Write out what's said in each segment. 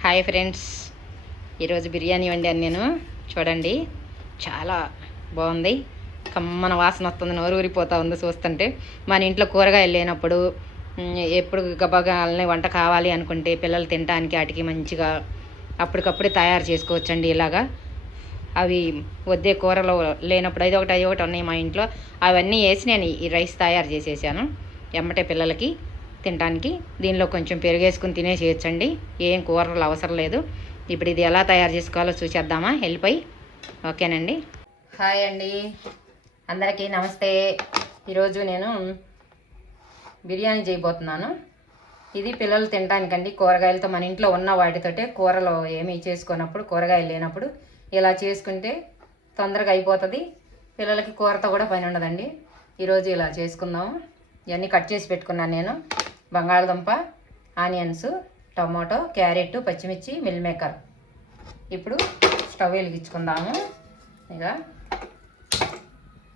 Hi friends. ఈరోజు బిర్యానీ వండాను నేను. చూడండి చాలా బాగుంది. కమ్మన వాసన వస్తుంది నోరు ఊరిపోతా ఉంది చూస్తుంటే. మన ఇంట్లో కూరగాయలు లేనప్పుడు ఎప్పుడు గబగాలని వంట కావాలి అనుకుంటే పిల్లలు తినడానికి వాటికి మంచిగా అప్పటికప్పుడే తయారు చేసుకోవచ్చండి ఇలాగా. అవి వద్దే కూరలో లేనప్పుడు అది ఒకటి అది ఒకటి ఉన్నాయి మా ఇంట్లో. అవన్నీ వేసి నేను ఈ రైస్ తయారు చేసేసాను ఎమ్మటే పిల్లలకి. తినడానికి దీనిలో కొంచెం పెరుగేసుకుని తినేసేయచ్చండి. ఏం కూరలు అవసరం లేదు. ఇప్పుడు ఇది ఎలా తయారు చేసుకోవాలో చూసేద్దామా? వెళ్ళిపోయి. ఓకేనండి. హాయ్ అండి. అందరికీ నమస్తే. ఈరోజు నేను బిర్యానీ చేయబోతున్నాను. ఇది పిల్లలు తినడానికండి. కూరగాయలతో మన ఇంట్లో ఉన్న వాటితోటే కూరలు ఏమీ చేసుకున్నప్పుడు కూరగాయలు లేనప్పుడు ఇలా చేసుకుంటే తొందరగా అయిపోతుంది. పిల్లలకి కూరతో కూడా పని ఉండదండి. ఈరోజు ఇలా చేసుకుందాము. ఇవన్నీ కట్ చేసి పెట్టుకున్నాను నేను. బంగాళదుంప ఆనియన్స్ టమాటో క్యారెట్ పచ్చిమిర్చి మిల్ మేకర్. ఇప్పుడు స్టవ్ వెలిగించుకుందాము. ఇక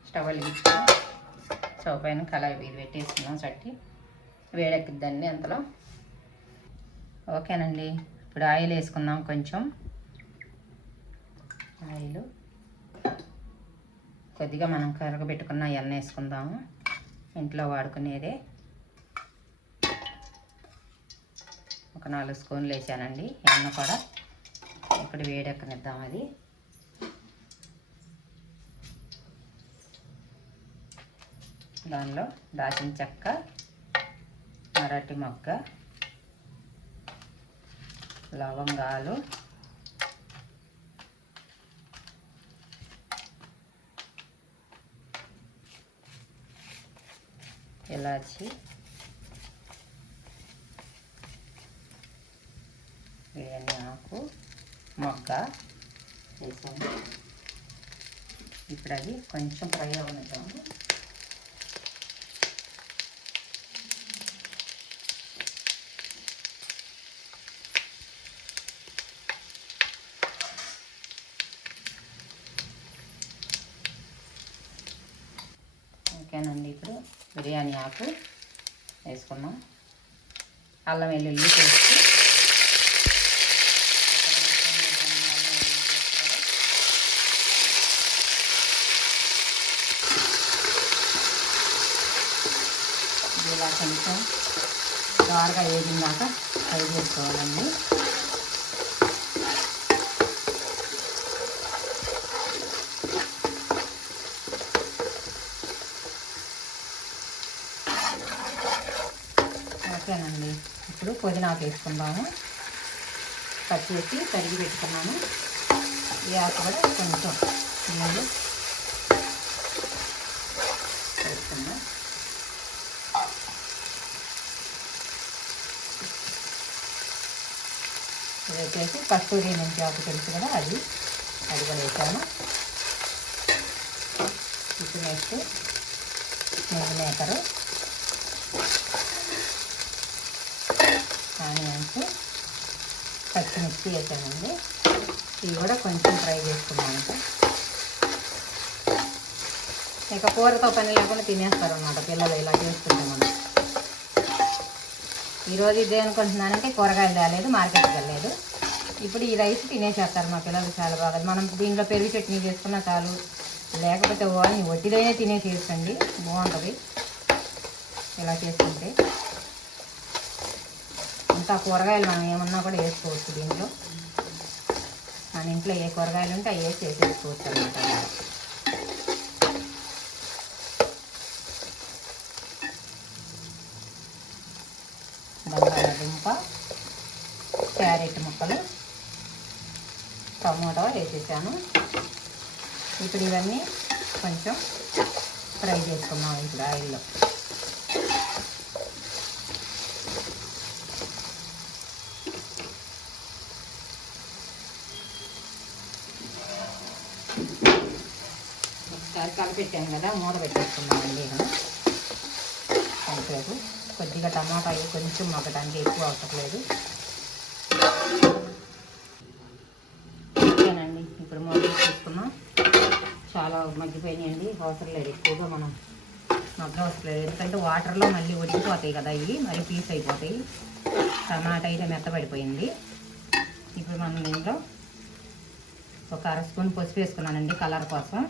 స్టవ్ వెలిగించుకుందాం స్టవ్ పైన కళాయి ఇది పెట్టేసుకున్నాం చట్టి. వేడెక్కిద్దండి అంతలో ఓకేనండి. ఇప్పుడు ఆయిల్ వేసుకుందాం కొంచెం. ఆయిల్. కొద్దిగా మనం కరగబెట్టుకున్న ఎన్న వేసుకుందాము. ఇంట్లో వాడుకునేదే. ఒక నాలుగు స్పూన్లు వేసానండి ఎన్న కూడా. ఇప్పుడు వేడెక్కనిద్దాం అది. దానిలో దాచిన చెక్క మరాఠీ మొగ్గ లవంగాలు ఇలాచి బిర్యానీ ఆకు మొగ్గ వేసాము ఇప్పుడు అది కొంచెం ఫ్రై అవుతాము ఓకేనండి ఇప్పుడు బిర్యానీ ఆకు వేసుకున్నాం అల్లం వెల్లుల్లి పేస్ట్ ఇది ఇలా కొంచెం దారుగా వేగిందాక ఫ్రై చేసుకోవాలండి. ఓకేనండి. ఇప్పుడు పుదీనాకు వేసుకుందాము కట్ చేసి తరిగి పెట్టుకున్నాము ఈ ఆకు కూడా కొంచెం నీళ్ళు వేసుకుందాం ఇది వచ్చేసి కస్తూరి నుంచి ఆకు తెలుసు కదా అది. అది కూడా వేసాము ఇప్పుడు నెక్స్ట్ మిల్ మేకరు ఆనియన్స్. పచ్చిమిర్చి వేసానండి. ఇవి కూడా కొంచెం ఫ్రై చేసుకున్నాను. ఇక కూరతో పని లేకుండా తినేస్తారు అన్నమాట పిల్లలు ఇలా చేసుకుంటే మనం. ఈరోజు ఇదే అనుకుంటున్నానంటే కూరగాయలు తేలేదు మార్కెట్కి వెళ్ళలేదు. ఇప్పుడు ఈ రైస్ తినేసేస్తారు మా పిల్లలు చాలా బాగా. మనం దీంట్లో పెరుగు చట్నీ చేసుకున్నా చాలు. లేకపోతే ఓని వట్టిదైనా తినేసేసండి బాగుంటుంది. ఇలా చేసుకుంటే. ఇంకా కూరగాయలు మనం ఏమన్నా కూడా వేసుకోవచ్చు దీంట్లో. మన ఇంట్లో ఏ కూరగాయలు ఉంటే అవి వేసి వేసేసుకోవచ్చు అనమాట బంగాళాదుంప క్యారెట్ ముక్కలు టమోటా వేసేసాను. ఇప్పుడు ఇవన్నీ కొంచెం ఫ్రై చేసుకున్నాం ఇప్పుడు ఆయిల్లో. ఒకసారి కలిపెట్టాను కదా మూత పెట్టేసుకున్నామండి నేను. కొద్దిగా టమాటా అవి కొంచెం మగ్గడానికి ఎక్కువ అవసరం లేదు ఇప్పుడు మూత తీసుకున్నాం అలా మగ్గిపోయినాయండి. అవసరం లేదు ఎక్కువగా మనం మగ్గ అవసరం లేదు. ఎందుకంటే వాటర్లో మళ్ళీ ఉడికిపోతాయి కదా ఇవి మరి పీస్ అయిపోతాయి. టమాటా అయితే మెత్తబడిపోయింది. ఇప్పుడు మనం దీంట్లో ఒక అర స్పూన్ పసుపు వేసుకున్నానండి కలర్ కోసం.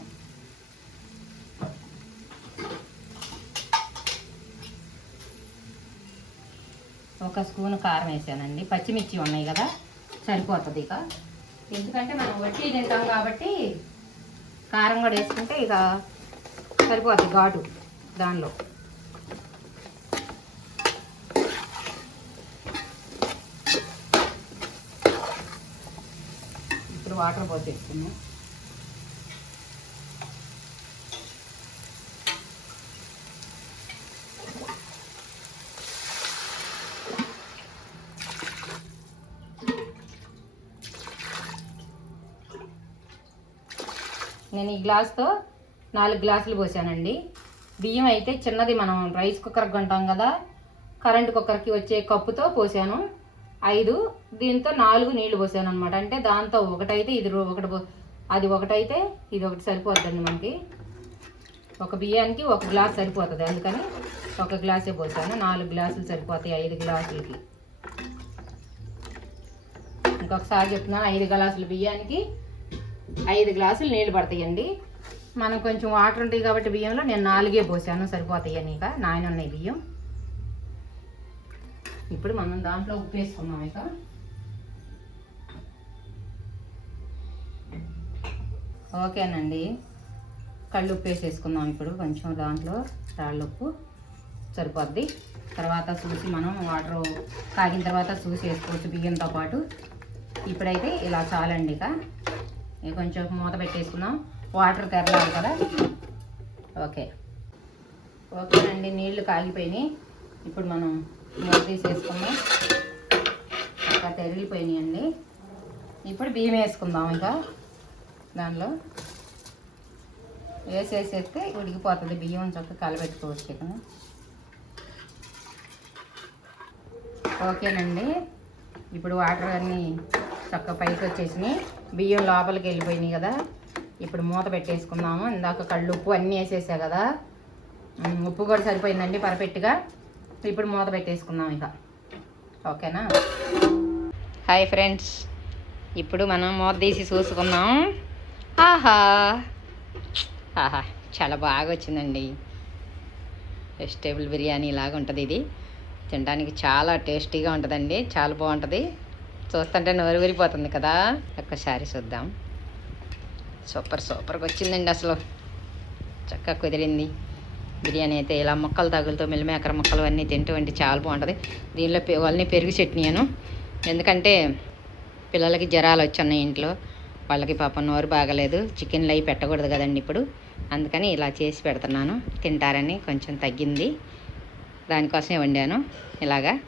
ఒక స్పూన్ కారం వేసానండి. పచ్చిమిర్చి ఉన్నాయి కదా సరిపోతుంది ఇక. ఎందుకంటే మనం వట్టి తింటాం కాబట్టి కారం కూడా వేసుకుంటే ఇక సరిపోతుంది ఘాటు దానిలో. ఇప్పుడు వాటర్ పోసేసుకున్నాం నేను ఈ గ్లాస్తో నాలుగు గ్లాసులు పోసానండి. బియ్యం అయితే చిన్నది మనం రైస్ కుక్కర్కి కొంటాం కదా కరెంట్ కుక్కర్కి వచ్చే కప్పుతో పోసాను. ఐదు దీంతో నాలుగు నీళ్ళు పోసాను అనమాట అంటే దాంతో ఒకటైతే ఇది ఒకటి పో- అది ఒకటైతే ఇది ఒకటి సరిపోతుందండి మనకి. ఒక బియ్యానికి ఒక గ్లాస్ సరిపోతుంది. అందుకని ఒక గ్లాసే పోసాను. నాలుగు గ్లాసులు సరిపోతాయి ఐదు గ్లాసులకి. ఇంకొకసారి చెప్తున్నాను ఐదు గ్లాసులు బియ్యానికి ఐదు గ్లాసులు నీళ్ళు పడతాయండి. మనం కొంచెం వాటర్ ఉంటాయి కాబట్టి బియ్యంలో నేను నాలుగే పోసాను సరిపోతాయి ఇక నాయన ఉన్నాయి బియ్యం. ఇప్పుడు మనం దాంట్లో ఉప్పు వేసుకున్నాం ఇక. ఓకేనండి. కళ్ళు ఉప్పు వేసేసుకుందాం ఇప్పుడు కొంచెం దాంట్లో రాళ్ళ ఉప్పు సరిపోద్ది. తర్వాత చూసి మనం వాటర్ కాగిన తర్వాత చూసి వేసుకోవచ్చు బియ్యంతో పాటు. ఇప్పుడైతే ఇలా చాలండి ఇక. ఇక కొంచెం మూత పెట్టేసుకుందాం. వాటర్ తెరలాలి కదా. ఓకే. ఓకేనండి నీళ్ళు కాగిపోయినాయి ఇప్పుడు మనం మూత తీసేసుకుందాం. ఇంకా తెరిగిపోయినాయండి. ఇప్పుడు బియ్యం వేసుకుందాం ఇంకా దానిలో. వేసేసేస్తే ఉడికిపోతుంది. బియ్యం చక్క కలబెట్టుకోవచ్చు ఇక. ఓకేనండి. ఇప్పుడు వాటర్ అన్నీ చక్క పైకి వచ్చేసినాయి. బియ్యం లోపలికి వెళ్ళిపోయినాయి కదా. ఇప్పుడు మూత పెట్టేసుకుందాము. ఇందాక కళ్ళు ఉప్పు అన్నీ వేసేసా కదా. ఉప్పు కూడా సరిపోయిందండి పర్ఫెక్ట్గా. ఇప్పుడు మూత పెట్టేసుకుందాం ఇక. ఓకేనా? హాయ్ ఫ్రెండ్స్ ఇప్పుడు మనం మూత తీసి చూసుకుందాం. ఆహా! ఆహా! చాలా బాగా వచ్చిందండి. వెజిటేబుల్ బిర్యానీ లాగా ఉంటుంది ఇది. తినడానికి చాలా టేస్టీగా ఉంటుందండి. చాలా బాగుంటుంది. చూస్తుంటే నోరు ఊరిపోతుంది కదా. ఒక్కసారి చూద్దాం. సూపర్ సూపర్గా వచ్చిందండి అసలు. చక్కగా కుదిరింది. బిర్యానీ అయితే ఇలా ముక్కలు తగులుతో మిల్లిమేకర ముక్కలు అన్నీ తింటూ ఉంటే చాలా బాగుంటుంది. దీనిలో పె- వాళ్ళని పెరుగు చట్నీను ఎందుకంటే పిల్లలకి జ్వరాలు వచ్చున్నాయి ఇంట్లో. వాళ్ళకి పాపం నోరు బాగలేదు. చికెన్లు అవి పెట్టకూడదు కదండి ఇప్పుడు. అందుకని ఇలా చేసి పెడుతున్నాను. తింటారని కొంచెం తగ్గింది. దానికోసమే వండాను. ఇలాగా.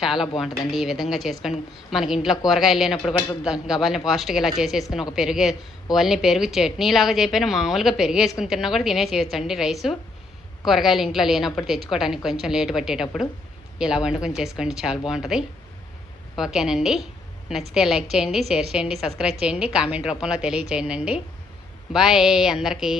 చాలా బాగుంటుందండి. ఈ విధంగా చేసుకొని మనకి ఇంట్లో కూరగాయలు లేనప్పుడు కూడా గబాల్ని పాస్ట్గా ఇలా చేసేసుకుని ఒక పెరుగే ఓన్లీ పెరుగు చట్నీలాగా చెప్పిన మామూలుగా పెరుగు వేసుకుని తిన్నా కూడా తినేసేయచ్చండి రైసు. కూరగాయలు ఇంట్లో లేనప్పుడు తెచ్చుకోవడానికి కొంచెం లేటు పట్టేటప్పుడు ఇలా వండుకొని చేసుకోండి. చాలా బాగుంటుంది. ఓకేనండి. నచ్చితే లైక్ చేయండి షేర్ చేయండి సబ్స్క్రైబ్ చేయండి కామెంట్ రూపంలో తెలియచేయండి బాయ్ అందరికీ.